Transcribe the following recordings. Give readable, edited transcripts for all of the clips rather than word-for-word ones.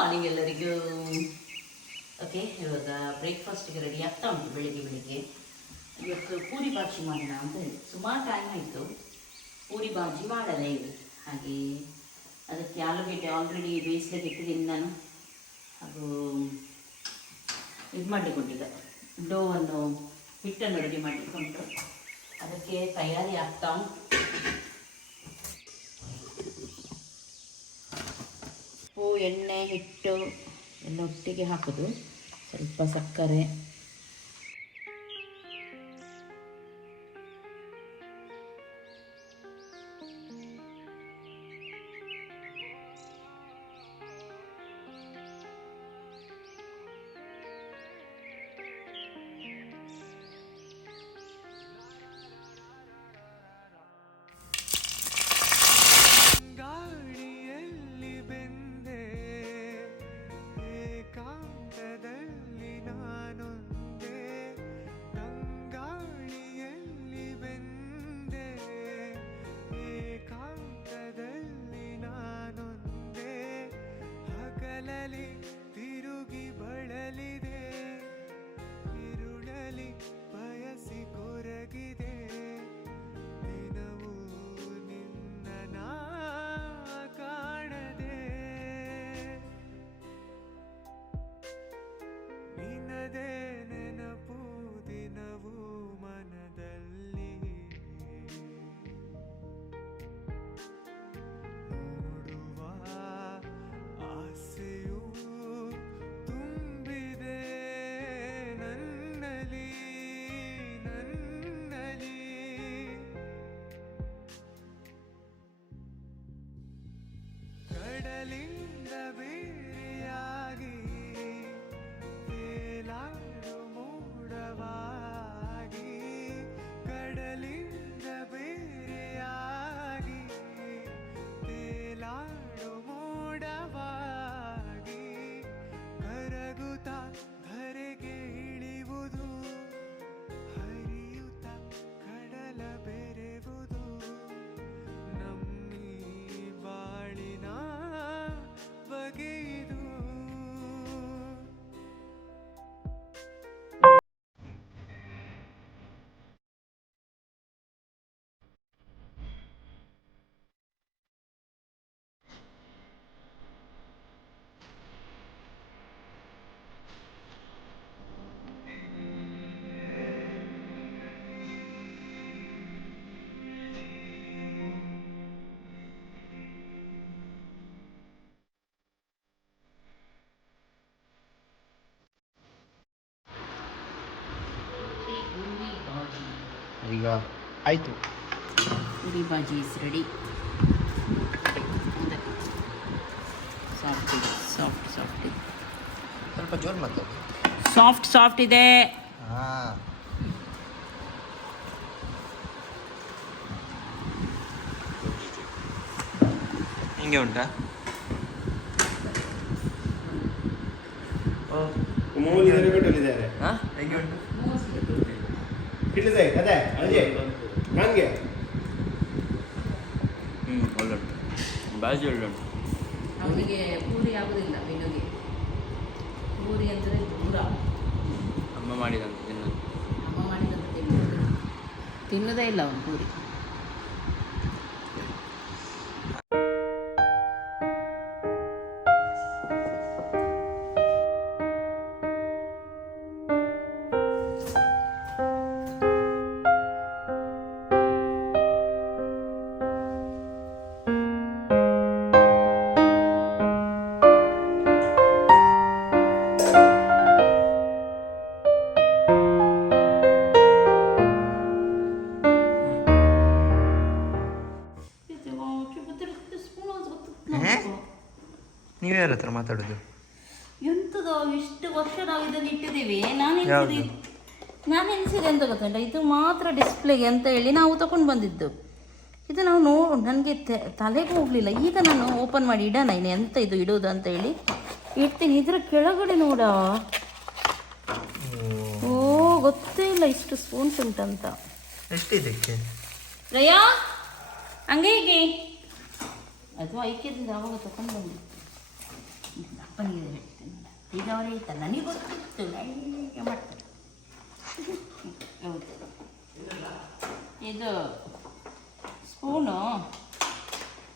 Morning ಎಲ್ಲರಿಗೂ. Okay, ಇವಾಗ ಬ್ರೇಕ್ಫಾಸ್ಟ್ಗೆ ready ಆಗ್ತಾ ಉಂಟು. ಬೆಳಿಗ್ಗೆ ಇವತ್ತು ಪೂರಿ ಬಾಜಿ ಮಾಡೋಣ ಅಂತ ಹೇಳಿ ಸುಮಾರು ಟೈಮ್ ಆಯಿತು ಪೂರಿ ಬಾಜಿ ಮಾಡಲೇ. ಹಾಗೆ ಅದಕ್ಕೆ ಆಲೂಗೆಡ್ಡೆ ಆಲ್ರೆಡಿ ಬೇಯಿಸ್ಲಿಕ್ಕೆ ಇಟ್ಟಿದ್ದೀನಿ ನಾನು. ಹಾಗೂ ಇದು ಮಾಡಿಕೊಂಡಿದ್ದೆ, ಡೋವನ್ನು ಹಿಟ್ಟನ್ನು ರೆಡಿ ಮಾಡಿಕೊಂಡು ಅದಕ್ಕೆ ತಯಾರಿ ಆಗ್ತಾ ಉಂಟು. ಉಪ್ಪು, ಎಣ್ಣೆ, ಹಿಟ್ಟು ಎಲ್ಲ ಒಟ್ಟಿಗೆ ಹಾಕೋದು, ಸ್ವಲ್ಪ ಸಕ್ಕರೆ, ತಿರುಗಿ ಬಳಲಿದೆ, ಇರುಳಲಿ ಬಯಸಿ ಕೊರಗಿದೆ, ದಿನವೂ ನಿನ್ನ ಕಾಣದೆ, ನಿನ್ನದೇ ನೆನಪು ದಿನವೂ ಮನದಲ್ಲಿ, ನೋಡುವ ಆಸೆಯು ತುಂಬಿದೆ ನನ್ನಲ್ಲಿ, ಕಡಲಿಂದ ಬೇರೆಯಾಗಿ ತೇಲಾಡು ಮೋಡವಾಗಿ, ಕಡಲಿಂದ ಬೇರೆಯಾಗಿ ತೇಲಾಡು ಮೋಡವಾಗಿ, ಕರಗುತ್ತ ಧರೆಗೆ ಇಳಿಯುವುದು, ಹರಿಯುತ್ತ ಕಡಲ ಬೆರೆವುದು, ನಮ್ಮಿ ಬಾಳಿನ ಬಗೆಯಿದು. ಈಗ ಆಯಿತು, puri bhaji is ready. Soft ಇದೆ, ಸಾಫ್ಟ್ ಇದೆ, ಸ್ವಲ್ಪ ಜೋರು ಮಾತಾಡಿ. ಸಾಫ್ಟ್ ಇದೆ. ಹಾಂ, ಹಿಂಗೆ ಉಂಟಾ? ಕಟ್ಟಲಿದ್ದಾರೆ. ಹಾಂ, ಹೇಗೆ ಉಂಟು? ಇಟ್ಟಿದೆ ಅದೇ ಅದೇ ನನಗೆ ಒಳ್ಳೆ ಉಂಟು, ಬಾಜಿ ಒಳ್ಳೆ ಉಂಟು. ಅವನಿಗೆ ಪೂರಿ ಆಗುದಿಲ್ಲ, ಬೆನ್ನುಗೆ ಪೂರಿ ಅಂದರೆ ದೂರ. ಅಮ್ಮ ಮಾಡಿದಂತ ತಿನ್ನೋದು, ಅಮ್ಮ ಮಾಡಿದಂತ ತಿನ್ನೋದೇ ಇಲ್ಲ ಅವನು ಪೂರಿ. ನೀವು ಯಾರ ಹತ್ರ ಮಾತಾಡೋದು? ಎಂಥದೋ ಇಷ್ಟು ವರ್ಷ ನಾವು ಇದನ್ನು ಇಟ್ಟಿದ್ದೀವಿ. ನಾನು ಎನಿಸಿದೆ ಅಂತ ಗೊತ್ತುಂಟ, ಇದು ಮಾತ್ರ ಡಿಸ್ಪ್ಲೇಗೆ ಅಂತ ಹೇಳಿ ನಾವು ತಗೊಂಡು ಬಂದಿದ್ದು. ಇದು ನಾವು ನನಗೆ ತಲೆಗೆ ಹೋಗಲಿಲ್ಲ. ಈಗ ನಾನು ಓಪನ್ ಮಾಡಿ ಇಡೋಣ, ಇನ್ನು ಎಂತ ಇದು ಇಡೋದು ಅಂತ ಹೇಳಿ ಇಡ್ತೀನಿ. ಇದರ ಕೆಳಗಡೆ ನೋಡ, ಓ ಗೊತ್ತೇ ಇಲ್ಲ ಇಷ್ಟು ಸ್ಪೂನ್ಸ್ ಉಂಟಂತ. ಎಷ್ಟು ಇದಕ್ಕೆ ರಯಾ ಹಂಗೆ ಹೀಗೆ ಅದು ಐಕ್ಯದಿಂದ ಆವಾಗ ತಗೊಂಡು ಬಂದು ಅಪ್ಪನಿಗೆ ಹೇಳ್ತೇನೆ. ಈಗ ಅವ್ರು ಹೇಳ್ತಾರೆ ನನಗೆ ಗೊತ್ತಿತ್ತು ನನಗೆ ಮಾಡ್ತಾರೆ. ಹೌದು ಇದು ಸ್ಪೂನು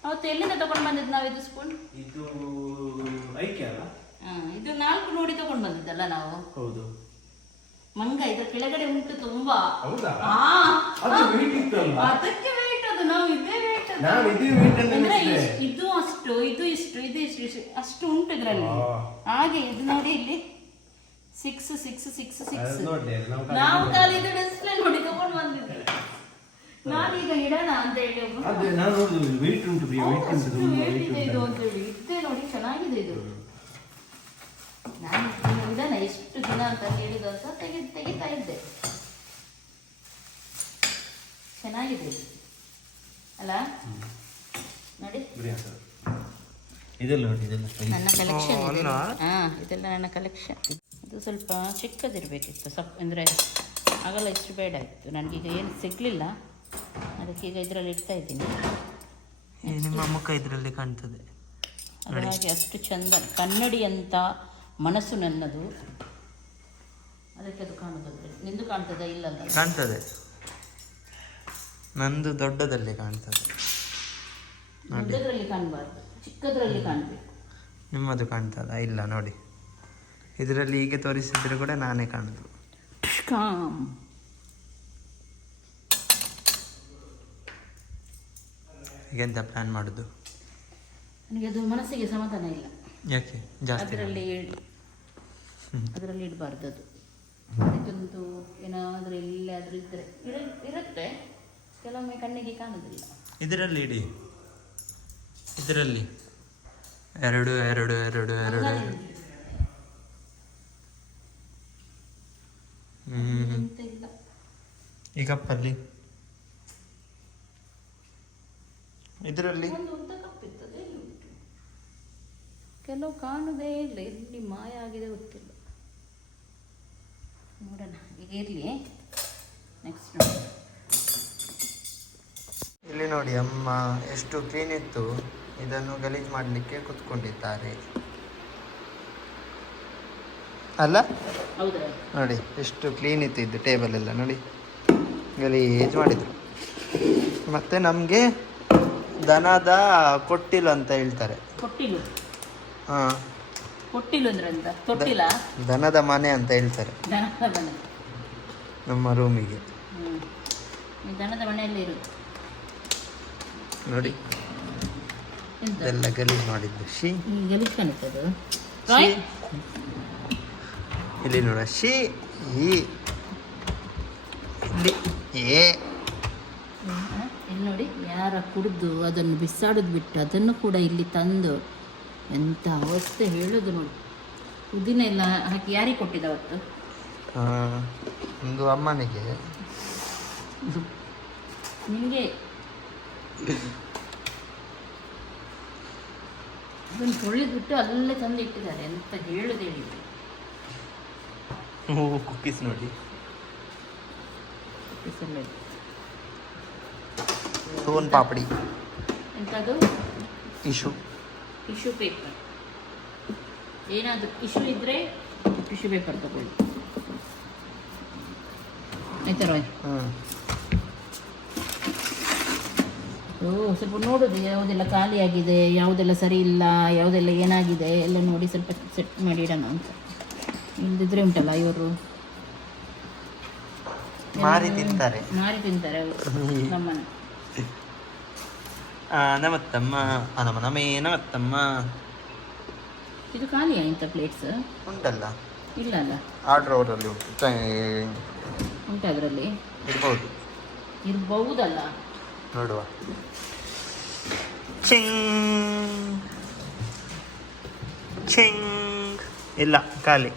ಅವತ್ತು ಎಲ್ಲಿಂದ ತಗೊಂಡು ಬಂದಿದ್ದು ನಾವಿದು ಸ್ಪೂನ್? ಇದು ಐಕ್ಯ ಅಲ್ಲ? ಇದು 4 ನೋಡಿ ತಗೊಂಡು ಬಂದಿದ್ದಲ್ಲ ನಾವು. ಹೌದು. ಮಂಗ ಇದ್ರ ಕೆಳಗಡೆ ಉಂಟು ತುಂಬಾ. ಹೌದಾ? ಆ, ಅದು weight ಇತ್ತಲ್ಲ? ಅದಕ್ಕೆ ವೇಟ್ ಅದು. ನಾವು ಇದೇ ವೇಟ್ ಅದು. ನಾನು ಇದೇ weight ಅಂತ ಅಂದ್ರೆ ಎಣಿಸಿದೆ. ಇದು ಅಷ್ಟು, ಇದು ಇಷ್ಟು, ಇದು ಇಷ್ಟು ಅಷ್ಟು ಉಂಟು ಇದ್ರಲ್ಲಿ. ಆ. ಹಾಗೆ ಇದು ನೋಡಿ ಇಲ್ಲಿ 6 6 6 6. ಅದು ನೋಡ್ದೆ, ನಾವು ನಾವು ಖಾಲಿ ಇದು ಡಿಸ್ಪ್ಲೇ ನೋಡಿ ತಗೊಂಡು ಬಂದಿದ್ದೆ. ನಾನೀಗ ಇಡೋಣ ಅಂತ ಹೇಳಿ ಅದೇ ನಾನು ನೋಡುದು weight ಉಂಟು ಪ್ರಿಯ, weight ಉಂಟು, ಅಷ್ಟು ತುಂಬಾ weight weight ಇದೆ ಇದು ಉಂಟು. ಅಂತ ಹೇಳಿ ಇದ್ದೇ ನೋಡಿ ಚೆನ್ನಾಗಿದೆ ಇದು. ನಾನು ಇದನ್ನ ಎಷ್ಟು ದಿನ ಅಂತ ಹೇಳಿದ ಅಂತ ತೆಗಿತಾ ಇದ್ದೆ. ಚೆನ್ನಾಗಿದೆ ಇದು ಅಲ್ಲ ನೋಡಿ. ಇದೆಲ್ಲ ನೋಡಿ, ಇದೆಲ್ಲ ನನ್ನ ಕಲೆಕ್ಷನ್ ಓ, ಅಲ್ಲ? ಇದೆಲ್ಲ ನನ್ನ ಕಲೆಕ್ಷನ್. ಇದು ಸ್ವಲ್ಪ ಚಿಕ್ಕದಿರಬೇಕಿತ್ತು ಅಂದರೆ ಆಗಲ್ಲ, ಇಷ್ಟು ಬೇಡ ಇತ್ತು. ನನಗೀಗ ಏನು ಸಿಗಲಿಲ್ಲ, ಅದಕ್ಕೆ ಈಗ ಇದರಲ್ಲಿ ಇಡ್ತಾ ಇದ್ದೀನಿ. ನಿಮ್ಮ ಮುಖ ಇದರಲ್ಲಿ ಕಾಣ್ತದೆ. ಅದು ಹಾಗೆ ಅಷ್ಟು ಚಂದ ಕನ್ನಡಿ ಅಂತ ಮನಸ್ಸು ನನ್ನದು. ಅದಕ್ಕೆ ಅದು ಕಾಣುತ್ತದೆ. ನಿಂದು ಕಾಣ್ತದೆ ಇಲ್ಲ ಅಂತ? ಕಾಣ್ತದೆ, ನಂದು ದೊಡ್ಡದಲ್ಲಿ ಕಾಣ್ತದೆ. ದೊಡ್ಡದ್ರಲ್ಲಿ ಕಾಣಬಾರ್ದು, ಚಿಕ್ಕದ್ರಲ್ಲಿ ಕಾಣಬೇಕು. ನಿಮ್ಮದು ಕಾಣ್ತದ? ಇಲ್ಲ ನೋಡಿ, ಇದರಲ್ಲಿ ಹೀಗೆ ತೋರಿಸಿದ್ರೆ ಕೂಡ ನಾನೇ ಕಾಣುದು. ಈಗೆಂತ ಪ್ಲಾನ್ ಮಾಡುದು? ನನಗೆ ಅದು ಮನಸ್ಸಿಗೆ ಸಮಾಧಾನ ಇಲ್ಲ. ಯಾಕೆ ಜಾಸ್ತಿ? ಅದರಲ್ಲಿ ಇಡಬಾರ್ದು ಅದು. ಅದಕ್ಕೊಂದು ಏನಾದರೂ ಎಲ್ಲಾದರೂ ಇದ್ದರೆ ಇರುತ್ತೆ, ಕೆಲವೊಮ್ಮೆ ಕಣ್ಣಿಗೆ ಕಾಣುವುದಿಲ್ಲ. ಇದರಲ್ಲಿ ಇಡಿ, ಇದರಲ್ಲಿ ಎರಡು ಎರಡು ಎರಡು ಎರಡು. ಎಂತ ಇಲ್ಲ. ಈ ಕಪ್ಪಲ್ಲಿ ಇದರಲ್ಲಿ ಒಂದು ಉದ್ದ ಕಪ್ಪಿರ್ತದೆ, ಎಲ್ಲಿ ಉಂಟು? ಕೆಲವು ಕಾಣುವುದೇ ಇಲ್ಲ, ಎಲ್ಲಿ ಮಾಯ ಆಗಿದೆ ಗೊತ್ತಿಲ್ಲ. ನೋಡೋಣ, ಈಗ ಇರಲಿ. ನೆಕ್ಸ್ಟ್ ಇಲ್ಲಿ ನೋಡಿ, ಅಮ್ಮ ಎಷ್ಟು ಕ್ಲೀನ್ ಇತ್ತು, ಇದನ್ನು ಗಲೀಜು ಮಾಡಲಿಕ್ಕೆ ಕುತ್ಕೊಂಡಿದ್ದಾರೆ ಅಲ್ಲ? ಹೌದಾ? ನೋಡಿ ಎಷ್ಟು ಕ್ಲೀನ್ ಇತ್ತು ಇದು ಟೇಬಲ್ ಎಲ್ಲ, ನೋಡಿ ಗಲೀಜು ಮಾಡಿದ್ರು. ಮತ್ತೆ ನಮಗೆ ದನದ ಕೊಟ್ಟಿಲು ಅಂತ ಹೇಳ್ತಾರೆ. ಕೊಟ್ಟಿಲು? ಹಾಂ, ಕೊಟ್ಟಿಲು ಅಂದ್ರೆ ಅಂತ ತೊಟ್ಟಿಲ? ದನದ ಮನೆ ಅಂತ ಹೇಳ್ತಾರೆ ದನದ ಮನೆ ನಮ್ಮ ರೂಮಿಗೆ. ಈ ದನದ ಮನೆಯಲ್ಲಿ ಇರುತ್ತೆ ನೋಡಿ, ಎಂತ ಇದೆಲ್ಲ ಗಲೀಜು ಮಾಡಿದ್ದು. ಗಲೀಜು ಕಾಣುತ್ತದು. ಶಿ. ಇಲ್ಲಿ ನೋಡ, ಶಿ ಈ ಇಲ್ಲಿ ಏ. ಇಲ್ಲಿ ನೋಡಿ, ಯಾರ ಕುಡಿದು ಅದನ್ನು ಬಿಸಾಡೋದು ಬಿಟ್ಟು ಅದನ್ನು ಕೂಡ ಇಲ್ಲಿ ತಂದು ಎಂಥ ಅವಸ್ಥೆ ಹೇಳೋದು ನೋಡಿ. ಉದಿನ ಎಲ್ಲ ಹಾಕಿ ಯಾರಿಗೆ ಕೊಟ್ಟಿದ್ದ ಅವತ್ತು? ಒಂದು ಅಮ್ಮನಿಗೆ. ನಿಮಗೆ ಅದನ್ನು ತೊಳೆದ್ಬಿಟ್ಟು ಅಲ್ಲೇ ತಂದು ಇಟ್ಟಿದ್ದಾರೆ. ಎಂತ ಹೇಳೋದು ಹೇಳಿ. ಕುಕ್ಕೀಸ್ ನೋಡಿ, ಸೋನ್ ಪಾಪಡಿ, ಎಂಥದ್ದು ಟಿಶ್ಯೂ, ಟಿಶ್ಯೂ ಪೇಪರ್. ಏನಾದರೂ ಟಿಶ್ಯೂ ಇದ್ದರೆ ಟಿಶ್ಯೂ ಪೇಪರ್ ತಗೊಳ್ಳಿ ಆಯ್ತಾ ರಾಯ್? ಸ್ವಲ್ಪ ನೋಡೋದು ಯಾವುದೆಲ್ಲ ಖಾಲಿಯಾಗಿದೆ, ಯಾವುದೆಲ್ಲ ಸರಿ ಇಲ್ಲ, ಯಾವುದೆಲ್ಲ ಏನಾಗಿದೆ ಎಲ್ಲ ನೋಡಿ ಸ್ವಲ್ಪ ಸೆಟ್ ಮಾಡಿ ಇಡೋಣ ಅಂತ. ಇಲ್ಲದಿದ್ರೆ ಉಂಟಲ್ಲ ಇವರು ಮಾರಿ ತಿಂತಾರೆ. ನಮ್ಮನ್ನ ನಮತ್ತಮ್ಮ ನಮೇ ನಮತ್ತಮ್ಮ. ಇದು ಖಾಲಿಯಾ ಇಂಥ ಪ್ಲೇಟ್ಸ್? ಉಂಟಲ್ಲ, ಇಲ್ಲ ಅಲ್ಲ, ಆರ್ಡ್ರ್ ಅವರಲ್ಲಿ ಉಂಟು, ಉಂಟು ಅದರಲ್ಲಿ ಇರ್ಬೋದು, ಇರ್ಬಹುದಲ್ಲ. ನೋಡುವ. Ching Ching. ಇಲ್ಲ, ಖಾಲಿ.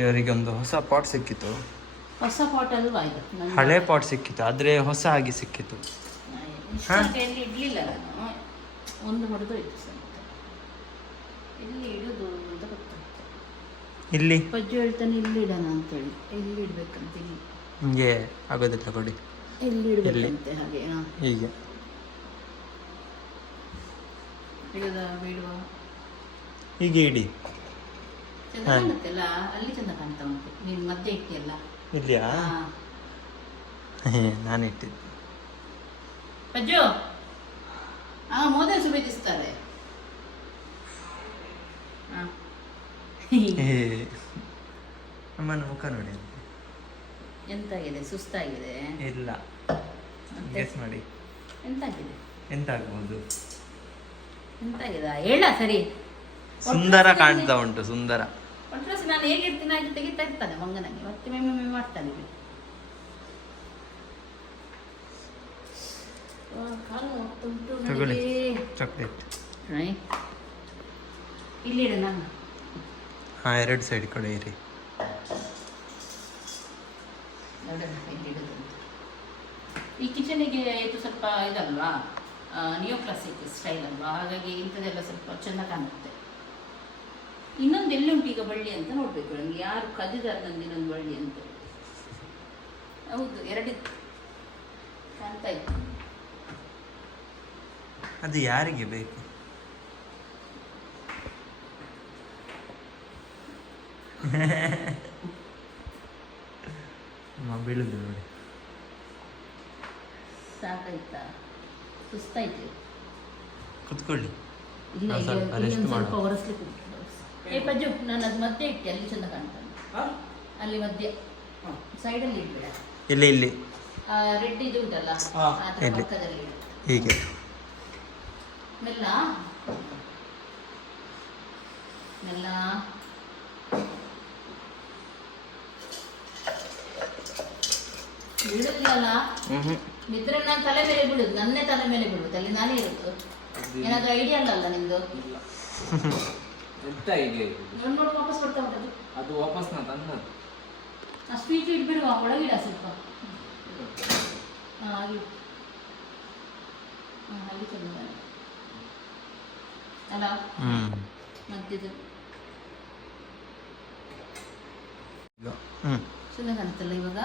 ಇವರಿಗೆ ಒಂದು ಹೊಸ ಪಾಟ್ ಸಿಕ್ಕಿತು. ಹೊಸ ಪಾಟ್ ಅಲ್ವಾ ಇದು? ಹಳೆ ಪಾಟ್ ಸಿಕ್ಕಿತು, ಆದರೆ ಹೊಸ ಆಗಿ ಸಿಕ್ಕಿತು. ಎಲ್ಲಿ ಇಡ್ಲಿಲ್ಲ ನಾನು, ಒಂದು ಹೊಡೆದೋಯ್ತು ಸರ್. ಎಲ್ಲಿ ಇಡೋದು ಅಂತ ಗೊತ್ತಾಗ್ತದೆ. ಇಲ್ಲಿ ಪಜ್ಜು ಹೇಳ್ತಾನೆ ಇಲ್ಲಿ ಇಡೋಣ ಅಂತೇಳಿ. ಎಲ್ಲಿ ಇಡ್ಬೇಕಂತ? ಇಲ್ಲಿ ಹಿಂಗೆ ಆಗೋದಿಲ್ಲ, ಕೊಡಿ. ಎಲ್ಲಿ ಇಡ್ಬೇಕಂತೆ ಹಾಗೆ. ಹೀಗೆ ಇಡುದ ಬೇಡುವ ಹೀಗೆ ಇಡಿ. ಚಂದ ಕಾಣುತ್ತೆಲ್ಲ, ಅಲ್ಲಿ ಚಂದ ಕಾಣ್ತಾ ಉಂಟು. ನೀನು ಮಧ್ಯೆ ಇಟ್ಟಿಯಲ್ಲ. ಇಲ್ಲಿಯಾ? ಹಾ. ನಾನು ಇಟ್ಟಿದ್ದೆ. ಅಜ್ಜು ಮೋದಲ್ ಸುಬೇಜಿಸ್ತಾರೆ. ಅಮ್ಮನ ಮುಖ ನೋಡಿ. ಎಂತಾಗಿದೆ? ಸುಸ್ತಾಗಿದೆ? ಇಲ್ಲ, ಗೆಸ್ ಮಾಡಿ. ಎಂತಾಗಿದೆ? ಎಂತಾಗ್ಬೋದು? ಎಂತಾಗಿದೆ ಹೇಳ. ಸರಿ, ಸುಂದರ ಕಾಣ್ತಾ ಉಂಟು, ಸುಂದರ. ಒಟ್ರಾಸಿ ನಾನು ಹೇಗಿರ್ತೀನಿ ಹಾಗೆ ತೆಗಿತಾ ಇರ್ತಾನೆ ಮಂಗ. ನನಗೆ ಮತ್ತೆ ಮೆಮ್ಮೆ ಮಾಡ್ತಾನೆ. ತಗೊಳ್ಳಿ ಚಾಕ್ಲೇಟ್. ಇಲ್ಲಿ ನಾನು ಹಾಂ, 2 ಸೈಡ್ ಕಡೆ ಇರಿ. ಈ ಕಿಚನಿಗೆ ಇದು ಸ್ವಲ್ಪ ಇದಲ್ವಾ, ನಿಯೋ ಕ್ಲಾಸಿಕ್ ಸ್ಟೈಲ್ ಅಲ್ವಾ, ಹಾಗಾಗಿ ಇಂಥದ್ದೆಲ್ಲ ಸ್ವಲ್ಪ ಚೆಂದ ಕಾಣುತ್ತೆ. ಇನ್ನೊಂದು ಎಲ್ಲಿ ಉಂಟು ಈಗ ಬಳ್ಳಿ ಅಂತ ನೋಡ್ಬೇಕು ನನಗೆ. ಯಾರು ಕದಿದಾರೆ ನಂದು ಇನ್ನೊಂದು ಬಳ್ಳಿ ಅಂತ. ಹೌದು, 2 ಕಾಣ್ತಾ ಇತ್ತು. ಅದು ಯಾರಿಗೆ ಬೇಕು? ಬೀಳುದು ನೋಡಿ. ಸಾಕಾಯ್ತಾ? ಸುಸ್ತಾಯ್ತು. ಕುತ್ಕೊಳ್ಳಿ. ಇಲ್ಲ, ನಾವು ಸ್ವಲ್ಪ rest ಸ್ವಲ್ಪ ಮಾಡುವ. ಒರೆಸ್ಲಿಕ್ಕೆ ಉಂಟು. ಏ ಪಜ್ಜು, ನಾನು ಅದು ಮಧ್ಯೆ ಇಟ್ಟೆ, ಅಲ್ಲಿ ಚಂದ ಕಾಣ್ತಾನೆ. ಅಲ್ಲಿ ಮಧ್ಯೆ ಸೈಡಲ್ಲಿ ಇಡ್ಬೇಡ. ಇಲ್ಲಿ ರೆಡ್ ಇದು ಉಂಟಲ್ಲ, ಅದರ ಇಲ್ಲಿ. ಪಕ್ಕದಲ್ಲಿ ಇಡು. ಹೀಗೆ ಮೆಲ್ಲ ಮೆಲ್ಲ. ಬಿಡುದಿಲ್ಲ. ಮಿತ್ರ ನಾನು ತಲೆ ಮೇಲೆ ಬಿಡುದು, ನನ್ನೇ ತಲೆ ಮೇಲೆ ಬಿಡುದು. ಅಲ್ಲಿ ನಾನೇ ಇರುದು. ಏನಾದ್ರು ಐಡಿಯಾ ಅಲ್ಲ ನಿಮ್ದು? ಎಂತ ಇದೆ ನೋಡಿ ವಾಪಸ್ ಕೊಡ್ತಾ ಉಂಟದು. ಅದು ವಾಪಸ್ ನಾ ತಂದದ್ದು. ಆ ಸ್ವೀಟ್ ಇಟ್ಬಿಡುವ, ಒಳಗಿಡ ಸ್ವಲ್ಪ. ಹಾಗೆ ಅಲ್ಲಿ ಚಂದ ಅಲ್ಲ. ಮತ್ತಿದು ಚೆಂದ ಕಾಣುತ್ತಲ್ಲ ಇವಾಗ.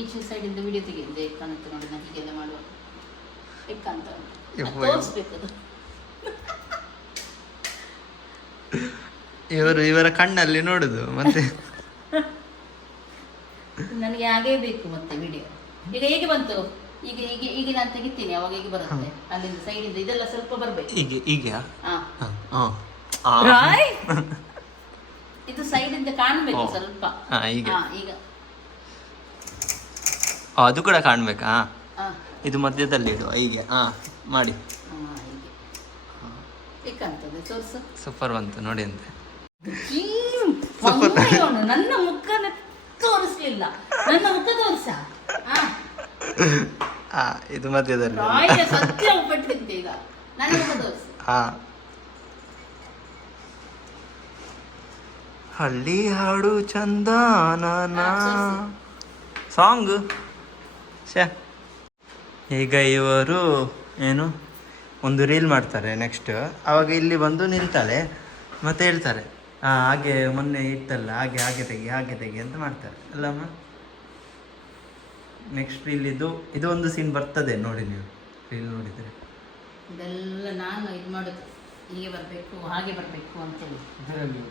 ಈಚೆ ಸೈಡಿಂದ ವಿಡಿಯೋ ತೆಗೆದಿದ್ದೆ, ಕಾಣುತ್ತೆ ನೋಡಿ. ನಾನು ಹೀಗೆಲ್ಲ ಮಾಡುವ ಹೇಗೆ ಕಾಣ್ತಾ ಉಂಟು, ತೋರಿಸ್ಬೇಕು ಅದು. ಇವರ ಕಣ್ಣಲ್ಲಿ ನೋಡುದು ಮತ್ತೆ. ನನಗೆ ಹಾಗೇ ಬೇಕು ಮತ್ತೆ ವಿಡಿಯೋ. ಈಗ ಹೇಗೆ ಬಂತು? ಈಗ ಈಗ ಈಗ ನಾನು ತೆಗಿತೀನಿ, ಅವಾಗ ಹೇಗೆ ಬರುತ್ತೆ ಅಲ್ಲಿಂದ ಸೈಡಿಂದ. ಇದೆಲ್ಲ ಸ್ವಲ್ಪ ಬರ್ಬೇಕು. ಹೀಗೆ ಇದು ಸೈಡಿಂದ ಕಾಣ್ಬೇಕು ಸ್ವಲ್ಪ. ಈಗ ಈಗ ಅದು ಕೂಡ ಕಾಣ್ಬೇಕಾ? ಇದು ಮಧ್ಯದಲ್ಲಿ ಇಡುವ. ಹೀಗೆ ಮಾಡಿ. ಹೇಗಂತದೆ ತೋರ್ಸು. ಸೂಪರ್ ಬಂತು ನೋಡಿ ಅಂತೆ. ನನ್ನ ಮುಖನ ತೋರಿಸ್ಲಿಲ್ಲ, ನನ್ನ ಮುಖ ತೋರ್ಸ. ಇದು ಮಧ್ಯದಲ್ಲಿ ಸತ್ಯ ಒಪ್ಪಟ್ಟಿದ್ದೆ. ಈಗ ನನ್ನ ಮುಖ ತೋರಿಸ. ಹಳ್ಳಿ ಹಾಡು ಚಂದನ ಸಾಂಗ್. ಈಗ ಇವರು ಏನು ಒಂದು ರೀಲ್ ಮಾಡ್ತಾರೆ. ನೆಕ್ಸ್ಟ್ ಅವಾಗ ಇಲ್ಲಿ ಬಂದು ನಿಲ್ತಾಳೆ, ಮತ್ತೆ ಹೇಳ್ತಾರೆ ಹಾಗೆ ಮೊನ್ನೆ ಇತ್ತಲ್ಲ, ಹಾಗೆ ತೆಗಿ ಅಂತ ಮಾಡ್ತಾರೆ ಅಲ್ಲಮ್ಮ. ನೆಕ್ಸ್ಟ್ ರೀಲ್ ಇದು ಒಂದು ಸೀನ್ ಬರ್ತದೆ ನೋಡಿ, ನೀವು ರೀಲ್ ನೋಡಿದರೆ. ಇದೆಲ್ಲ ನಾನು ಇದು ಮಾಡೋದು, ಹೀಗೆ ಬರಬೇಕು ಹಾಗೆ ಬರಬೇಕು ಅಂತೇಳಿ. ಇದರಲ್ಲಿ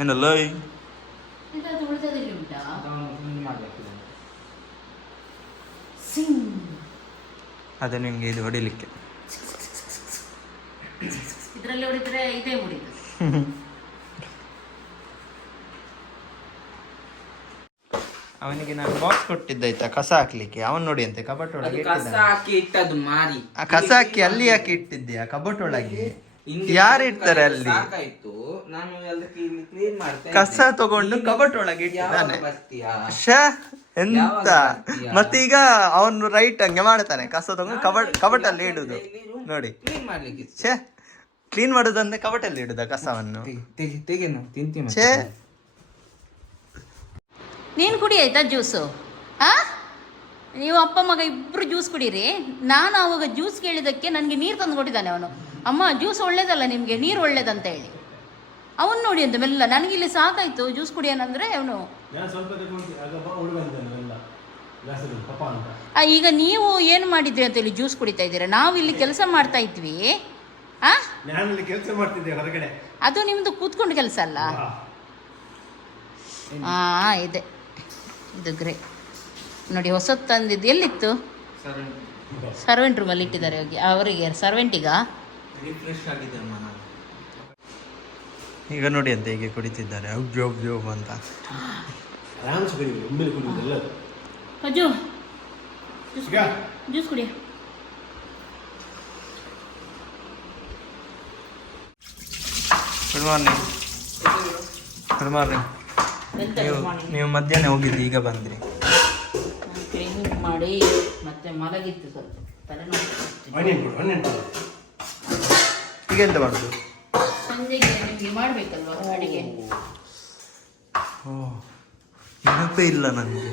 ಏನಲ್ಲ ಇದಾದ ಉಳಿದದಲ್ಲಿ ಉಂಟಾ? ಮಾಡ್ಬೇಕು. ಅದು ನಿಮಗೆ ಇದು ಹೊಡಿಲಿಕ್ಕೆ. ಇದರಲ್ಲಿ ಹೊಡಿದ್ರೆ ಇದೇ ಹೊಡಿತು. ಅವನಿಗೆ ನಾನು ಬಾಕ್ಸ್ ಕೊಟ್ಟಿದ್ದಾಯ್ತಾ ಕಸ ಹಾಕ್ಲಿಕ್ಕೆ. ಅವನ್ ನೋಡಿ ಅಂತೆ ಕಬಟ್ ಒಳಗೆ ಕಸ ಹಾಕಿ ಇಟ್ಟದ್ದು ಮಾರಿ. ಆ ಕಸ ಹಾಕಿ ಅಲ್ಲಿ ಯಾಕೆ ಇಟ್ಟಿದ್ಯಾ ಕಬಟ್ ಒಳಗೆ? ಯಾರು ಇಡ್ತಾರೆ ಅಲ್ಲಿ? ಸಾಕಾಯ್ತು, ನಾನು ಅದಕ್ಕೆ ಇಲ್ಲಿ ಕ್ಲೀನ್ ಮಾಡ್ತೇನೆ. ಕಸ ತಗೊಂಡು ಕಬಟ್ ಒಳಗೆ ಇಟ್ಟಿದ್ದಾನೆ. ಎಂತ ಮತ್ತೀಗ ಅವನು ರೈಟ್ ಹಂಗೆ ಮಾಡ್ತಾನೆ. ಕಸ ತಗೊಂಡು ಕಬಟ್ ಅಲ್ಲಿ ಇಡುದು ನೋಡಿ. ಕ್ಲೀನ್ ಮಾಡ್ಲಿಕ್ಕೆ ಕ್ಲೀನ್ ಮಾಡುದಂದ್ರೆ ಕಬಟ್ ಅಲ್ಲಿ ಇಡುದ ಕಸವನ್ನು? ತೆಗೆ ನಾವು ತಿಂತೀವಿ. ಛೇ, ನೀನು ಕುಡಿ ಆಯ್ತಾ ಜ್ಯೂಸು? ನೀವು ಅಪ್ಪ ಮಗ ಇಬ್ರು ಜ್ಯೂಸ್ ಕುಡೀರಿ. ನಾನು ಅವಾಗ ಜ್ಯೂಸ್ ಕೇಳಿದ್ದಕ್ಕೆ ನನಗೆ ನೀರು ತಂದು ಕೊಟ್ಟಿದ್ದಾನೆ ಅವನು. ಅಮ್ಮ ಜ್ಯೂಸ್ ಒಳ್ಳೇದಲ್ಲ ನಿಮಗೆ, ನೀರು ಒಳ್ಳೇದಂತ ಹೇಳಿ. ಅವನು ನೋಡಿ ಅಂತ ಮೆಲ್ಲ. ನನಗಿಲ್ಲಿ ಸಾಕಾಯ್ತು ಜ್ಯೂಸ್ ಕುಡಿಯೋಣಂದ್ರೆ ಅವನು. ಈಗ ನೀವು ಏನು ಮಾಡಿದ್ರಿ ಅಂತ ಹೇಳಿ ಜ್ಯೂಸ್ ಕುಡಿತಾ ಇದ್ದೀರಾ? ನಾವು ಇಲ್ಲಿ ಕೆಲಸ ಮಾಡ್ತಾ ಇದ್ವಿ. ಆ ನಾನಲ್ಲಿ ಕೆಲಸ ಮಾಡ್ತಿದ್ದೆ ಹೊರಗಡೆ. ಅದು ನಿಮ್ದು ಕೂತ್ಕೊಂಡು ಕೆಲಸ ಅಲ್ಲ. ಇದೆ ಇದು ಗ್ರೇ ನೋಡಿ, ಹೊಸದು ತಂದಿದ್ದು. ಎಲ್ಲಿತ್ತು? ಸರ್ವೆಂಟ್ ರೂಮಲ್ಲಿ ಇಟ್ಟಿದ್ದಾರೆ. ಹೋಗಿ ಅವರಿಗೆ ಸರ್ವೆಂಟಿಗ ರಿಫ್ರೆಶ್ ಆಗಿದೆ ಅಮ್ಮ ನಾನು. ಈಗ ನೋಡಿ ಅಂತ ಹೀಗೆ ಕುಡಿತಿದ್ದಾರೆ ಜೋಬ್ ಅಂತ. ಆರಾಮ್ಸೆ ಕುಡಿಯುವುದು, ಒಮ್ಮೆಲೆ ಕುಡಿಯುವುದಲ್ಲ ಅದು. ಅಜ್ಜು ಜ್ಯೂಸ್ ಕುಡಿಯ. Good morning. Good morning. ನೀವು ಮಧ್ಯಾಹ್ನ ಹೋಗಿದ್ದು, ಈಗ ಬಂದ್ರಿ. ಕ್ಲೀನಿಂಗ್ ಮಾಡಿ ಮತ್ತೆ ಮಲಗಿತ್ತು ಸ್ವಲ್ಪ ತಲೆನೋವು. ಆನಿಯನ್ ಕೊಡು, ಆನಿಯನ್ ಕೊಡು. ಈಗ ಎಂತ ಮಾಡೋದು? ಸಂಜೆಗೆ ನಿಮಗೆ ಮಾಡಬೇಕಲ್ವ ಅಡಿಗೆ. ಓ, ನೆನಪೇ ಇಲ್ಲ ನನಗೆ.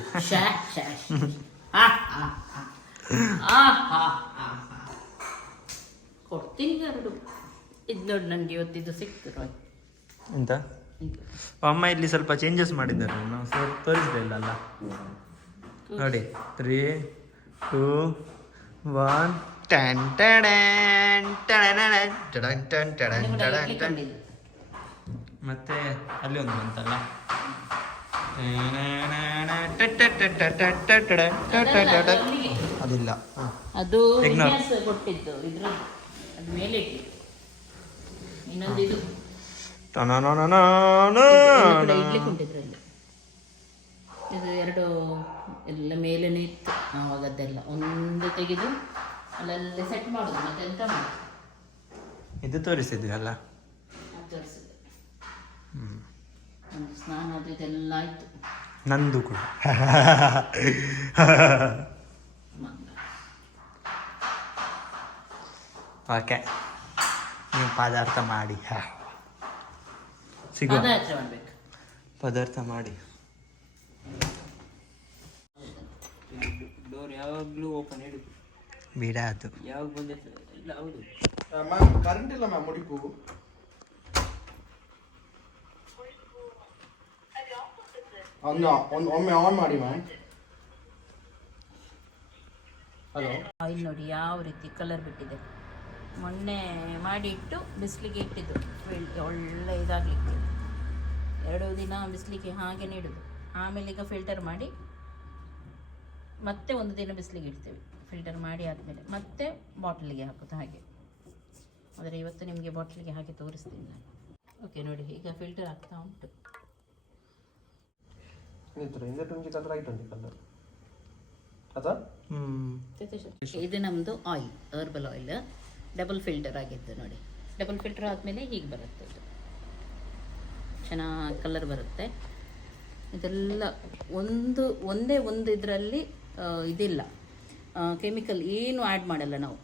ಕೊಡ್ತೀನಿ ಎರಡು. ಇದು ನೋಡಿ, ನನಗೆ ಇವತ್ತಿದ್ದು ಸಿಕ್ತು. ಎಂತ ಅಮ್ಮ ಇಲ್ಲಿ ಸ್ವಲ್ಪ ಚೇಂಜಸ್ ಮಾಡಿದ್ದಾರೆ, ನಾವು ತೋರಿಸಲಿಲ್ಲ ಅಲ್ಲ. ನೋಡಿ 3, 2, 1 ಮತ್ತೆ ಅಲ್ಲಿ ಒಂದು ಬಂತಲ್ಲ, ಅದಿಲ್ಲ. ಅದು Ignore. ಕೊಟ್ಟಿದ್ದು ಇದ್ರ ಅದು ಮೇಲೆ ಇಟ್ಟು. ಇನ್ನೊಂದು ಇದು ಇಡ್ಲಿ ಕೊಂಡಿದ್ರಲ್ಲಿ ಇದು ಎರಡು ಎಲ್ಲ ಮೇಲೇನೆ ಇತ್ತು. ಆವಾಗದ್ದೆಲ್ಲ ಒಂದು ತೆಗೆದು ಅಲ್ಲಲ್ಲಿ ಸೆಟ್ ಮಾಡೋದು. ಮತ್ತೆ ಎಂತ ಮಾಡೋದು, ಇದು ತೋರಿಸಿದ್ವಿ ಅಲ್ಲ. ಅದು ತೋರಿಸಿದೆ. ಒಂದು ಸ್ನಾನ ಅದು ಇದೆಲ್ಲ ಆಯ್ತು. ನಂದು ಕೂಡ. ಓಕೆ, ನೀವು ಪದಾರ್ಥ ಮಾಡಿ ಸಿಗುವ. ಪದಾರ್ಥ ಮಾಡ್ಬೇಕು. ಪದಾರ್ಥ ಮಾಡಿ. ಡೋರ್ ಯಾವಾಗಲೂ ಓಪನ್ ಇಡು. ಬೇಡ ಅದು ಯಾವಾಗ ಬಂದಿರ್ತದೆ ಇಲ್ಲ. ಹೌದು ಮ್ಯಾಮ್ ಕರೆಂಟ್ ಇಲ್ಲ ಮ್ಯಾಮ್, ಮುಡಿಪು. ಒಮ್ಮೆ ಆನ್ ಮಾಡಿ ಮ್ಯಾಮ್. ಹಲೋ. ಆಯಿಲ್ ನೋಡಿ ಯಾವ ರೀತಿ ಕಲರ್ ಬಿಟ್ಟಿದೆ. ಮೊನ್ನೆ ಮಾಡಿ ಇಟ್ಟು ಬಿಸಿಲಿಗೆ ಇಟ್ಟಿದ್ದು, ಒಳ್ಳೆ ಇದಾಗಲಿಕ್ಕೆ 2 ದಿನ ಬಿಸಿಲಿಗೆ ಹಾಗೆಯೇ ಇಡೋದು. ಆಮೇಲೆ ಈಗ ಫಿಲ್ಟರ್ ಮಾಡಿ ಮತ್ತೆ 1 ದಿನ ಬಿಸಿಲಿಗೆ ಇಡ್ತೇವೆ. ಫಿಲ್ಟರ್ ಮಾಡಿ ಆದಮೇಲೆ ಮತ್ತೆ ಬಾಟ್ಲಿಗೆ ಹಾಕೋದು ಹಾಗೆ. ಆದರೆ ಇವತ್ತು ನಿಮಗೆ ಬಾಟ್ಲಿಗೆ ಹಾಕಿ ತೋರಿಸ್ತೀನಿ ನಾನು. ಓಕೆ ನೋಡಿ, ಈಗ ಫಿಲ್ಟರ್ ಆಗ್ತಾ ಉಂಟು. ಇದು ನಮ್ಮದು oil, herbal oil, double filter ಆಗಿತ್ತು ನೋಡಿ. ಡಬಲ್ ಫಿಲ್ಟರ್ ಆದಮೇಲೆ ಹೀಗೆ ಬರುತ್ತೆ. ಇದು ಚೆನ್ನಾಗಿ ಕಲರ್ ಬರುತ್ತೆ. ಇದೆಲ್ಲ ಒಂದೇ ಒಂದು ಇದರಲ್ಲಿ ಇದಿಲ್ಲ, ಕೆಮಿಕಲ್ ಏನು ಆ್ಯಡ್ ಮಾಡಲ್ಲ ನಾವು.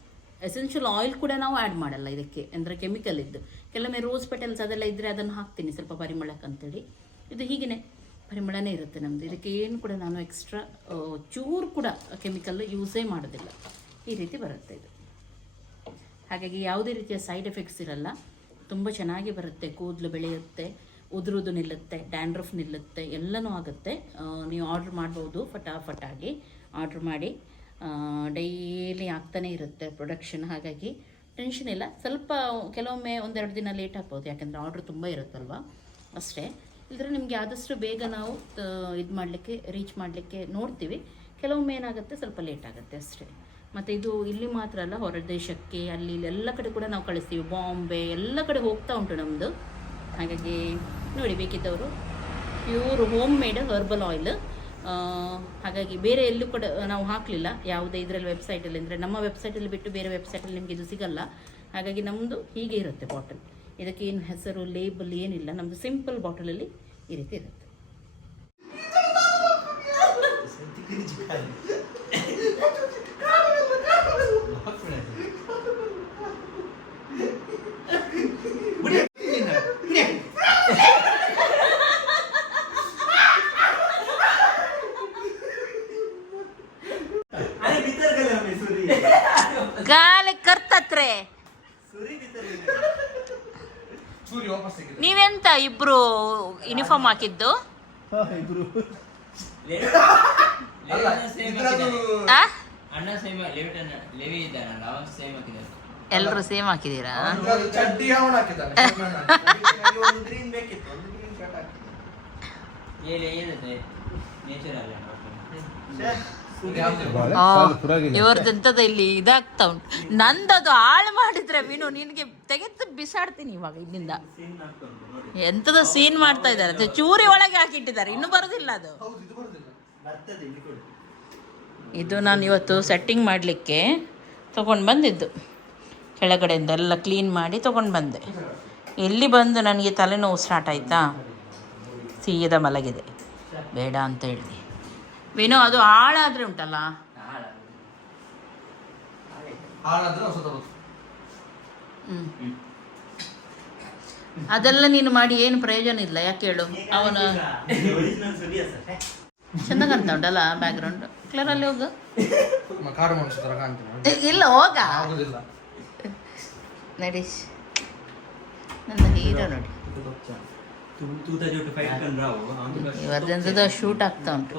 ಎಸೆನ್ಷಿಯಲ್ ಆಯಿಲ್ ಕೂಡ ನಾವು ಆ್ಯಡ್ ಮಾಡಲ್ಲ ಇದಕ್ಕೆ, ಅಂದರೆ ಕೆಮಿಕಲ್ ಇದ್ದು. ಕೆಲವೊಮ್ಮೆ ರೋಸ್ ಪೆಟಲ್ಸ್ ಅದೆಲ್ಲ ಇದ್ದರೆ ಅದನ್ನು ಹಾಕ್ತೀನಿ ಸ್ವಲ್ಪ ಪರಿಮಳಕ್ಕಂತೇಳಿ. ಇದು ಹೀಗೇ ಪರಿಮಳನೇ ಇರುತ್ತೆ ನಮ್ಮದು. ಇದಕ್ಕೆ ಏನು ಕೂಡ ನಾನು ಎಕ್ಸ್ಟ್ರಾ ಚೂರು ಕೂಡ ಕೆಮಿಕಲ್ ಯೂಸೇ ಮಾಡೋದಿಲ್ಲ. ಈ ರೀತಿ ಬರುತ್ತೆ ಇದು. ಹಾಗಾಗಿ ಯಾವುದೇ ರೀತಿಯ ಸೈಡ್ ಎಫೆಕ್ಟ್ಸ್ ಇರಲ್ಲ. ತುಂಬ ಚೆನ್ನಾಗಿ ಬರುತ್ತೆ. ಕೂದಲು ಬೆಳೆಯುತ್ತೆ, ಉದುರುದು ನಿಲ್ಲುತ್ತೆ, ಡ್ಯಾಂಡ್ರಫ್ ನಿಲ್ಲುತ್ತೆ, ಎಲ್ಲನೂ ಆಗುತ್ತೆ. ನೀವು ಆರ್ಡ್ರ್ ಮಾಡ್ಬೋದು, ಫಟಾಫಟಾಗಿ ಆರ್ಡ್ರ್ ಮಾಡಿ. ಡೈಲಿ ಆಗ್ತಾನೇ ಇರುತ್ತೆ ಪ್ರೊಡಕ್ಷನ್. ಹಾಗಾಗಿ ಟೆನ್ಷನ್ ಇಲ್ಲ. ಸ್ವಲ್ಪ ಕೆಲವೊಮ್ಮೆ 1-2 ದಿನ ಲೇಟ್ ಆಗ್ಬೋದು, ಯಾಕೆಂದರೆ ಆರ್ಡ್ರ್ ತುಂಬ ಇರುತ್ತಲ್ವ, ಅಷ್ಟೇ. ಇಲ್ಲದ್ರೆ ನಿಮಗೆ ಆದಷ್ಟು ಬೇಗ ನಾವು ಇದು ಮಾಡಲಿಕ್ಕೆ, ರೀಚ್ ಮಾಡಲಿಕ್ಕೆ ನೋಡ್ತೀವಿ. ಕೆಲವೊಮ್ಮೆ ಏನಾಗುತ್ತೆ, ಸ್ವಲ್ಪ ಲೇಟ್ ಆಗುತ್ತೆ ಅಷ್ಟೇ. ಮತ್ತು ಇದು ಇಲ್ಲಿ ಮಾತ್ರ ಅಲ್ಲ, ಹೊರ ದೇಶಕ್ಕೆ ಅಲ್ಲಿ ಇಲ್ಲಿ ಎಲ್ಲ ಕಡೆ ಕೂಡ ನಾವು ಕಳಿಸ್ತೀವಿ. ಬಾಂಬೆ ಎಲ್ಲ ಕಡೆ ಹೋಗ್ತಾ ಉಂಟು ನಮ್ಮದು. ಹಾಗಾಗಿ ನೋಡಿ, ಬೇಕಿದ್ದವರು pure homemade herbal oil. ಹಾಗಾಗಿ ಬೇರೆ ಎಲ್ಲೂ ಕೂಡ ನಾವು ಹಾಕಲಿಲ್ಲ ಯಾವುದೇ ಇದರಲ್ಲಿ ವೆಬ್ಸೈಟಲ್ಲಿ. ಅಂದರೆ ನಮ್ಮ ವೆಬ್ಸೈಟಲ್ಲಿ ಬಿಟ್ಟು ಬೇರೆ ವೆಬ್ಸೈಟಲ್ಲಿ ನಿಮಗೆ ಇದು ಸಿಗಲ್ಲ. ಹಾಗಾಗಿ ನಮ್ಮದು ಹೀಗೆ ಇರುತ್ತೆ ಬಾಟಲ್. ಇದಕ್ಕೆ ಏನು ಹೆಸರು, ಲೇಬಲ್ ಏನಿಲ್ಲ. ನಮ್ಮದು ಸಿಂಪಲ್ ಬಾಟಲಲ್ಲಿ ಈ ರೀತಿ ಇರುತ್ತೆ. ಗಾಳಿ ಕರ್ತತ್ರೆ. ನೀವೆಂತ ಇಬ್ರು ಯೂನಿಫಾರ್ಮ್ ಹಾಕಿದ್ದು? ಅಣ್ಣ ಸೇಮ್ ಲೆವಿ ಇದ್ದಾನಲ್ಲ, ಅವನು ಸೇಮ್ ಹಾಕಿದ್ದಾನೆ. ಎಲ್ಲರೂ ಸೇಮ್ ಹಾಕಿದ್ದೀರಾ? ಚಡ್ಡಿ ಅವನು ಹಾಕಿದ್ದಾನೆ. ಒಂದು ಗ್ರೀನ್ ಬೇಕಿತ್ತು, ಒಂದು ಗ್ರೀನ್ ಶರ್ಟ್ ಹಾಕಿ. ಏನಿದೆ ನೇಚರ್ ಇವ್ರದ್ದೆಂತದ ಇಲ್ಲಿ ಇದಾಗ್ತಾ ಉಂಟು. ನಂದದು ಹಾಳು ಮಾಡಿದ್ರೆ ವಿನು ನಿನಗೆ ತೆಗೆದು ಬಿಸಾಡ್ತೀನಿ ಇವಾಗ ಇಲ್ಲಿಂದ. ಎಂತದ ಸೀನ್ ಮಾಡ್ತಾ ಇದ್ದಾರೆ, ಅದು ಚೂರಿ ಒಳಗೆ ಹಾಕಿಟ್ಟಿದ್ದಾರೆ, ಇನ್ನು ಬರೋದಿಲ್ಲ ಅದು. ಇದು ನಾನು ಇವತ್ತು ಸೆಟ್ಟಿಂಗ್ ಮಾಡಲಿಕ್ಕೆ ತೊಗೊಂಡು ಬಂದಿದ್ದು, ಕೆಳಗಡೆಯಿಂದ ಎಲ್ಲ ಕ್ಲೀನ್ ಮಾಡಿ ತೊಗೊಂಡು ಬಂದೆ. ಇಲ್ಲಿ ಬಂದು ನನಗೆ ತಲೆನೋವು ಸ್ಟಾರ್ಟ್ ಆಯಿತಾ, ಸೀದ ಮಲಗಿದೆ, ಬೇಡ ಅಂತ ಹೇಳಿ. ವಿನೋ ಅದು ಹಾಳಾದರೆ ಉಂಟಲ್ಲ, ಅದೆಲ್ಲ ನೀನು ಮಾಡಿ ಏನು ಪ್ರಯೋಜನ ಇಲ್ಲ. ಯಾಕೆ ಹೇಳು, ಅವನು ಚೆನ್ನಾಗಿ ಕಾಣ್ತಾ ಉಂಟಲ್ಲ ಬ್ಯಾಕ್ಗ್ರೌಂಡ್. ಕ್ಲಿಯರಲ್ಲಿ ಹೋಗು. ಕಾಡು ಮನುಷ್ಯ ತರ ಕಾಣ್ತೀನಿ. ಇಲ್ಲ ಹೋಗ ಆಗುದಿಲ್ಲ. ನಡಿ, ನನ್ನ ಹೀರೋ ನೋಡಿ. ಇವತ್ತೆಂತದ ಶೂಟ್ ಆಗ್ತಾ ಉಂಟು.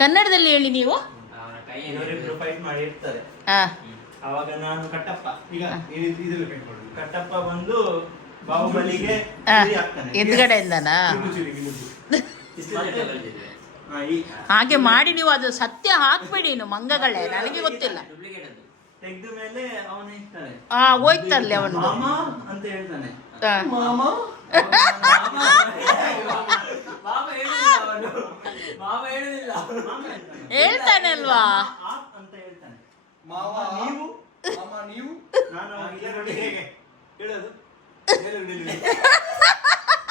ಕನ್ನಡದಲ್ಲಿ ಹೇಳಿ ನೀವು. ಫೈಟ್ ಮಾಡಿ ಇರ್ತಾರೆ. ಅವಾಗ ನಾನು ಕಟ್ಟಪ್ಪ, ಈಗ ಕಟ್ಟಪ್ಪ ಬಂದು ಬಾಹುಬಲಿಗೆ ಎದುರುಗಡೆಯಿಂದನಾ? ಹಾಗೆ ಮಾಡಿ ನೀವು ಅದು ಸತ್ಯ ಹಾಕ್ಬೇಡಿ, ಇನ್ನು ಮಂಗಗಳೇ, ನನಗೆ ಗೊತ್ತಿಲ್ಲ. ತೆಗ್ದ ಮೇಲೆ ಅವನು ಇರ್ತಾನೆ, ಹೋಯ್ತಲ್ಲಿ ಅವನು ಅಂತ ಹೇಳ್ತಾನೆ. ಹೇಳ್ತಾನೆ ಅಲ್ವಾ ಅಂತ ಹೇಳ್ತಾನೆ. ಮಾವ ನೀವು, ಮಾಮ ನೀವು, ನಾನು ಹೇಗೆ ಹೇಳೋದು,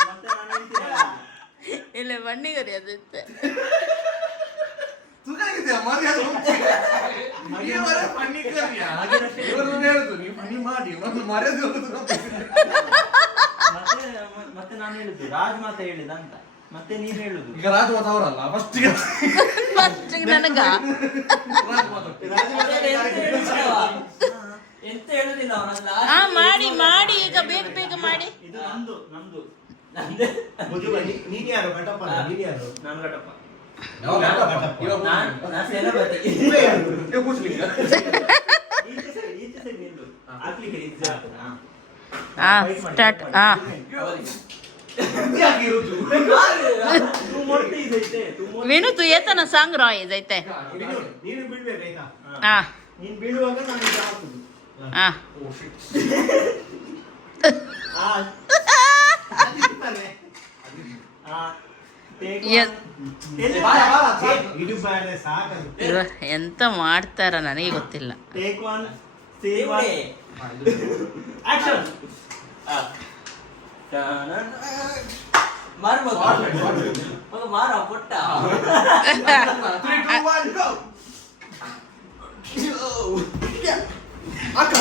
ಮತ್ತೆ ನಾನು ಹೇಳ್ತೀನಿ, ಇಲ್ಲ ಬಣ್ಣಿಗರಿ ಅದಿತ್ತೆ. ಮತ್ತೆ ನಾನು ಹೇಳುದು ರಾಜಮಾತ ಹೇಳಿದ ಅಂತ, ಮತ್ತೆ ನೀನ್ ಹೇಳುದು ಈಗ ರಾಜಮಾತ ಅವರಲ್ಲ ಫಸ್ಟ್ ನನಗ ಎಂತ ಹೇಳುದಿಲ್ಲ ಅವನಲ್ಲ. ಮಾಡಿ ಮಾಡಿ ಈಗ ಬೇಗ ಬೇಗ ಮಾಡಿ. ಇದು ನಮ್ದು ನೀನ್ ಯಾರು? ಕಟಪ್ಪ ನೀನ್ ಯಾರು? ನಾನು ಕಟ್ಟಪ್ಪ. ನಾನು ಸೇನಾಪತಿ. ಸ್ಟಾರ್ಟ್. ವಿನು ತು ಏತನ ಸಾಂಗ್ ರಾಯ್ ಇದೈತೆ. ನೀನು ಬಿಡ್ಬೇಕಾಯ್ತಾ? ನೀನ್ ಬೀಳುವಾಗ ನಾನು ಇದು ಹಾಕುದು. ಎಂತ ಮಾಡ್ತಾರ ನನಗೆ ಗೊತ್ತಿಲ್ಲ. Take one, save one, action. ಮಾರ್ಬೋದು ಮಾರ ಪುಟ್ಟ. 3, 2, 1 go. ಅಕ್ಕ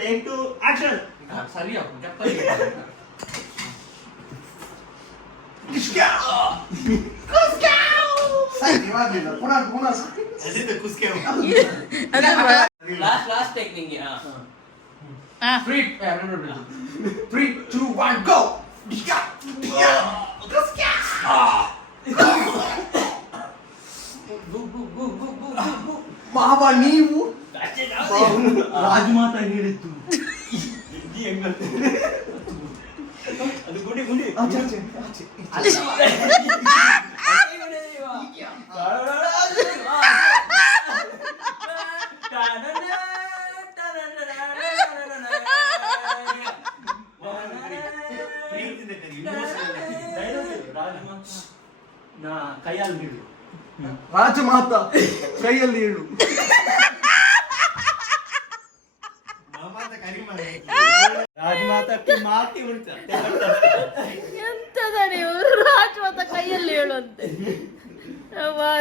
ಟೇಕ್ ಟು ಆಕ್ಷನ್. ಸರಿ ಲಾಸ್ಟ್ ಟೆಕ್ನಿಕ್. 3, 2, 1 go. ಮಾವ ನೀವು, ರಾಜಮಾತ ಹೇಳಿತ್ತು. ಅದು ಗುಡಿ ಗುಡಿ ಕೈಯಲ್ಲಿ ಹಿಡು. ರಾಜಮಾತ ಕೈಯಲ್ಲಿ ಇಡು. ರಾಜಮಾತಕ್ಕೆ ಮಾತಿ ಉಂಟು. ಎಂತದ ನೀವು ರಾಜಮಾತ ಕೈಯಲ್ಲಿ ಹೇಳುವಂತೆ.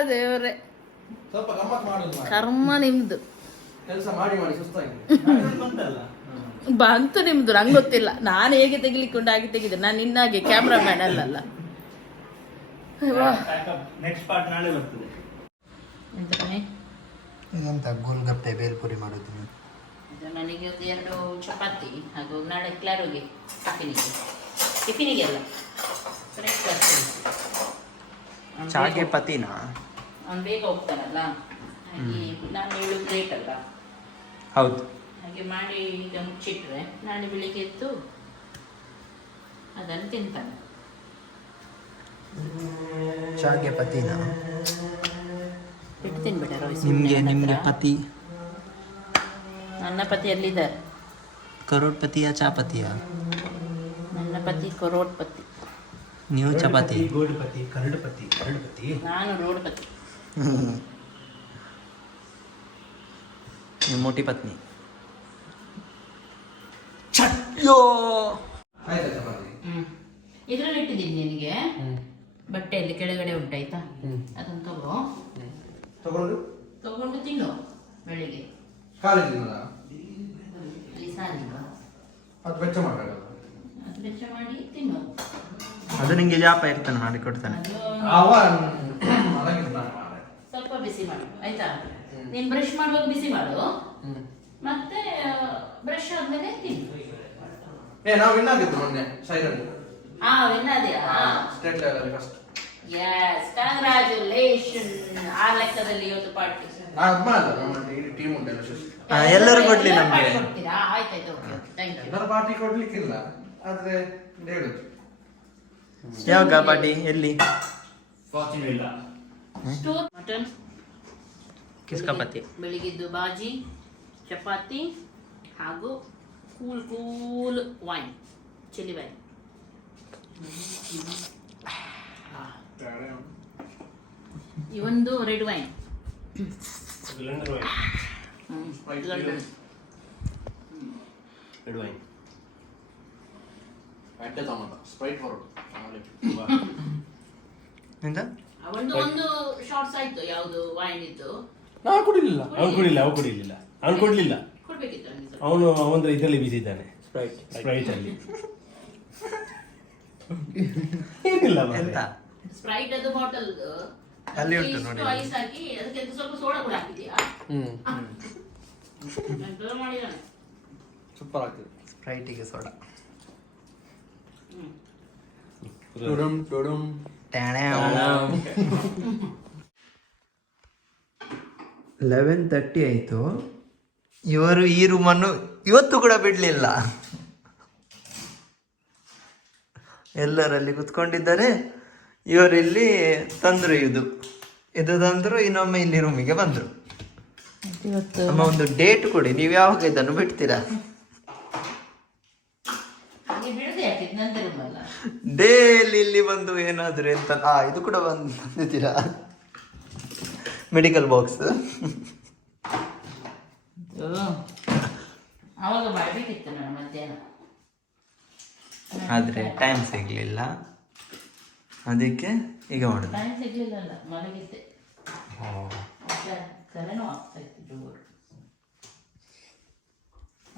ದೇವ್ರೆ, ಸ್ವಲ್ಪ ಗಮ್ಮತ್ ಮಾಡೋದು. ಕರ್ಮ ನಿಮ್ದು. ಕೆಲಸ ಮಾಡಿ ಮಾಡಿ ಸುಸ್ತಾಗಿದೆ. ಬಂತಲ್ಲ, ಬಂತು ನಿಮ್ದು, ನಂಗೆ ಗೊತ್ತಿಲ್ಲ. ನಾನು ಹೇಗೆ ತೆಗಿಲಿಕ್ಕೊಂಡು ಹಾಗೆ ತೆಗಿದೆ. ನಾನು ನಿನ್ನಾಗೆ ಕ್ಯಾಮ್ರಾಮ್ಯಾನ್ ಅಲ್ಲಲ್ಲ. ನೆಕ್ಸ್ಟ್ ಪಾರ್ಟ್ ನಾಳೆ ಬರ್ತದೆ. ಎಂತ ಗೋಲ್ಗಪ್ಪೆ ಬೇಲ್ಪುರಿ ಮಾಡೋದು ನೀವು? ಇದು ನನಗೆ ಒಂದು 2 ಚಪಾತಿ ಹಾಗೂ ನಾಳೆ ಕ್ಲಾರೋಗೆ ಟಿಫಿನಿಗೆ ಅಲ್ಲ ಬ್ರೇಕ್ಫಾಸ್ಟ್. ಚಾಗೆ ಪತಿನಾ? ಅವ್ನು ಬೇಗ ಹೋಗ್ತಾನಲ್ಲ, ಹಾಗೆ ನಾನು ಹೇಳೋದು ಲೇಟ್ ಅಲ್ಲ, ಹೌದು. ಹಾಗೆ ಮಾಡಿ ಈಗ ಮುಚ್ಚಿಟ್ರೆ ನಾಳೆ ಬೆಳಿಗ್ಗೆ ಎದ್ದು ಅದನ್ನು ತಿಂತಾನೆ. ಚಾಗೆ ಪತಿನಾ? ಬಿಟ್ಟು ತಿನ್ಬೇಡ ರೋಹಿತ್. ನಿಮಗೆ ಪತಿ? ನನ್ನ ಪತಿ ಎಲ್ಲಿದ್ದಾರೆ? ಕರೋಡ್ಪತಿಯ ಚಾಪತಿಯ? ನನ್ನ ಪತಿ ಕರೋಡ್ಪತಿ, ನೀವು ಚಪಾತಿ. ಗೋಲ್ಪತಿ, ಕರಡುಪತಿ. ನಾನು ರೋಡ್ಪತಿ. ನೀವು ಮೋಟಿ ಪತ್ನಿ. ಆಯ್ತಾ ಚಪಾತಿ? ಇದರಲ್ಲಿ ಇಟ್ಟಿದ್ದೀನಿ ನಿನಗೆ, ಬಟ್ಟೆಯಲ್ಲಿ ಕೆಳಗಡೆ ಉಂಟಾಯ್ತಾ, ಅದನ್ನು ತಗೊಂಡು ತಿನ್ನು ಬೆಳಿಗ್ಗೆ. ಕಾಲೇಜಿನ ಅಲ್ಲಿ ಸಾಲಿಲ್ವಾ, ಅದು ವೆಚ್ಚ ಮಾಡಬೇಕಲ್ಲ. ಅದು ಬೆಚ್ಚ ಮಾಡಿ ತಿನ್ನು. ಅದು ನಿಂಗೆ ಜಾಪ ಇರ್ತಾನೆ ಮಾಡಿ ಕೊಡ್ತಾನೆ. ಅದು ಅವ ಮಲಗಿದ್ದಾನೆ ಮಾರ್ರೆ. ಸ್ವಲ್ಪ ಬಿಸಿ ಮಾಡು ಆಯ್ತಾ. ನೀನು ಬ್ರಷ್ ಮಾಡುವಾಗ ಬಿಸಿ ಮಾಡು, ಮತ್ತೆ ಬ್ರಷ್ ಆದ್ಮೇಲೆ ತಿನ್ನು. ನಾವು ವಿನ್ ಆಗಿದ್ದು ಮೊನ್ನೆ ಸೈರನ್ ವಿನ್ನದೆಯಾ? State level first. Yes, congratulation. ಆ ಲೆಕ್ಕದಲ್ಲಿ ಇವತ್ತು ಪಾರ್ಟಿ ಅಮ್ಮ ಅಲ್ಲ, ನಮ್ಮ ಇಡೀ ಟೀಮ್ ಉಂಟೆಲ್ಲ ಎಲ್ಲರೂ ಕೊಡ್ಲಿ ನಮ್ಗೆ. ಕೊಡ್ತೀರಾ? ಆಯ್ತಾಯ್ತು, ಓಕೆ ಓಕೆ, ಥ್ಯಾಂಕ್ ಯು. ಎಲ್ಲರ ಪಾರ್ಟಿ ಕೊಡ್ಲಿಕ್ಕಿಲ್ಲ, ಆದ್ರೆ ಹೇಳುದು ಯಾವಾಗ ಪಾರ್ಟಿ? ಎಲ್ಲಿ? ಸ್ಟೋರ್ ಮಟನ್, ಕಿಸ್ಕಾ ಪತಿ. ಬೆಳಿಗ್ಗೆದ್ದು ಬಾಜಿ, ಚಪಾತಿ ಹಾಗೂ ಕೂಲ್ ವೈನ್, ಚಿಲ್ಲಿ ವೈನ್. ಇವೊಂದು ರೆಡ್ ವೈನ್. ಸ್ಪ್ರೈಟ್ ಹೊರಡು. ಎಂತ? ಒಂದು ಶಾರ್ಟ್ಸ್ ಆಯ್ತು, ಯಾವುದು ವೈನ್ ಇತ್ತು. ನಾನು ಕೊಡಲಿಲ್ಲ, ಅವ್ನು ಕೊಡ್ಲಿಲ್ಲ. ಕೊಡ್ಬೇಕಿತ್ತು ನನಗೆ ಸ್ವಲ್ಪ. ಅವನು ಅವಂದ್ರೆ ಇದರಲ್ಲಿ ಬಿಸಿ ಇದ್ದಾನೆ, ಸ್ಪ್ರೈಟ್ ಅಲ್ಲಿ. ಏನಿಲ್ಲ ಎಂತ? ಸ್ಪ್ರೈಟ್ ಅದು ಬಾಟಲ್ ಅಲ್ಲಿ ಉಂಟು ನೋಡಿ. ಐಸ್ ಹಾಕಿ ಅದಕ್ಕೆ ಸ್ವಲ್ಪ ಸೋಡಾ ಕೂಡ ಹಾಕಿದ್ಯಾ? ನಾನು ಮಾಡಿದಾನೆ. ಸೂಪರ್ ಆಗ್ತದೆ. ಸ್ಪ್ರೈಟಿಗೆ ಸೋಡಾ. 11:30 ಆಯಿತು. ಇವರು ಈ ರೂಮನ್ನು ಇವತ್ತು ಕೂಡ ಬಿಡಲಿಲ್ಲ. ಎಲ್ಲರಲ್ಲಿ ಕುತ್ಕೊಂಡಿದ್ದಾರೆ. ಇವರಿಲ್ಲಿ ತಂದರು, ಇದು ತಂದರು. ಇನ್ನೊಮ್ಮೆ ಇಲ್ಲಿ ರೂಮಿಗೆ ಬಂದರು. ನಮ್ಮ ಒಂದು ಡೇಟ್ ಕೊಡಿ, ನೀವು ಯಾವಾಗ ಇದನ್ನು ಬಿಡ್ತೀರಾ? ಡೇಲಿ ಇಲ್ಲಿ ಬಂದು ಏನಾದ್ರು ಎಂತ ಇದು ಕೂಡ ಬಂದಿದ್ದೀರಾ? ಮೆಡಿಕಲ್ ಬಾಕ್ಸ್ ಅವಾಗ ಮಾಡಬೇಕಿತ್ತು ನಾನು ಮಧ್ಯಾಹ್ನ, ಆದರೆ ಟೈಮ್ ಸಿಗಲಿಲ್ಲ, ಅದಕ್ಕೆ ಈಗ ಮಾಡೋದು. ಟೈಮ್ ಸಿಗ್ಲಿಲ್ಲ, ಮಲಗಿದ್ದೆ. ತಲೆನೋ ಆಗ್ತಾ ಇತ್ತು ಜೋರು,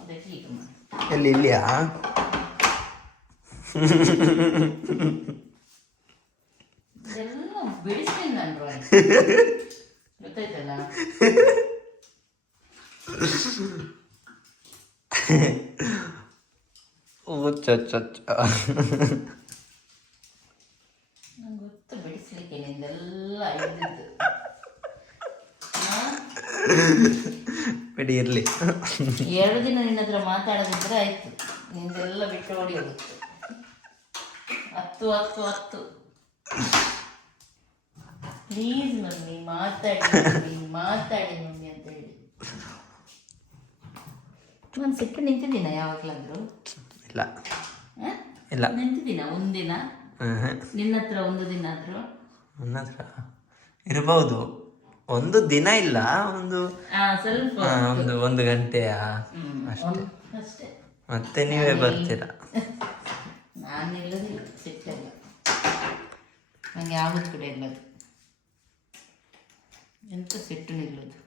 ಅದಕ್ಕೆ ಈಗ ಮಾಡಿ. ಎಲ್ಲಿ ಇಲ್ಲಿಯಾ? ಇದೆಲ್ಲ ಬಿಡಿಸ್ತೀನಿ ನಾನು ಡ್ರಾಯಿಂಗ್, ಗೊತ್ತಾಯ್ತಲ್ಲ. ನಂಗೆ ಗೊತ್ತು ಬಿಡಿಸ್ಲಿಕ್ಕೆ ನಿಂದೆಲ್ಲ ಇದ್ದಿದ್ದು. ಬಿಡಿ ಇರಲಿ. 2 ದಿನ ನಿನ್ನ ಹತ್ರ ಮಾತಾಡೋದಿದ್ರೆ ಆಯ್ತು, ನಿಂದೆಲ್ಲ ಬಿಟ್ಟು ಓಡಿ ಹೋಗುತ್ತೆ. 10 ಪ್ಲೀಸ್ ಮಮ್ಮಿ ಮಾತಾಡಿ ಮಮ್ಮಿ ಅಂತ ಹೇಳಿ. ನಾನು ಸಿಕ್ಕ ನಿಂತಿದ್ದೀನ ಯಾವಾಗಲಾದ್ರು? ಇಲ್ಲ ಇಲ್ಲ, ನಿಂತಿದ್ದೀನ ಒಂದಿನ ನಿನ್ನ ಹತ್ರ? ಒಂದು ದಿನ ಆದ್ರೂ ನನ್ನ ಹತ್ರ ಇರಬಹುದು. ಒಂದು ದಿನ ಇಲ್ಲ, ಒಂದು ಸ್ವಲ್ಪ ಒಂದು ಗಂಟೆಯ ಅಷ್ಟೇ. ಮತ್ತೆ ನೀವೇ ಬರ್ತೀರಾ. ನಾನು ನಿಲ್ಲೋದಿಲ್ಲ, ಸಿಟ್ಟಲ್ಲ ನಂಗೆ ಯಾವತ್ತು ಕೂಡ ಇಲ್ಲದು. ಎಂತ ಸಿಟ್ಟು ನಿಲ್ಲೋದು?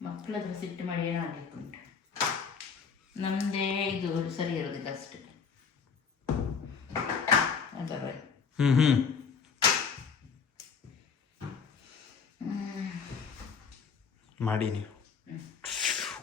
ಮಕ್ಕಳತ್ರ ಸಿಟ್ಟು ಮಾಡಿ ಏನಾಗಲಿಕ್ಕೆ ಉಂಟು? ನಮ್ಮದೇ ಇದು ಸರಿ ಇರೋದಕ್ಕೆ ಅಷ್ಟೇ. ಮಾಡಿ ನೀವು.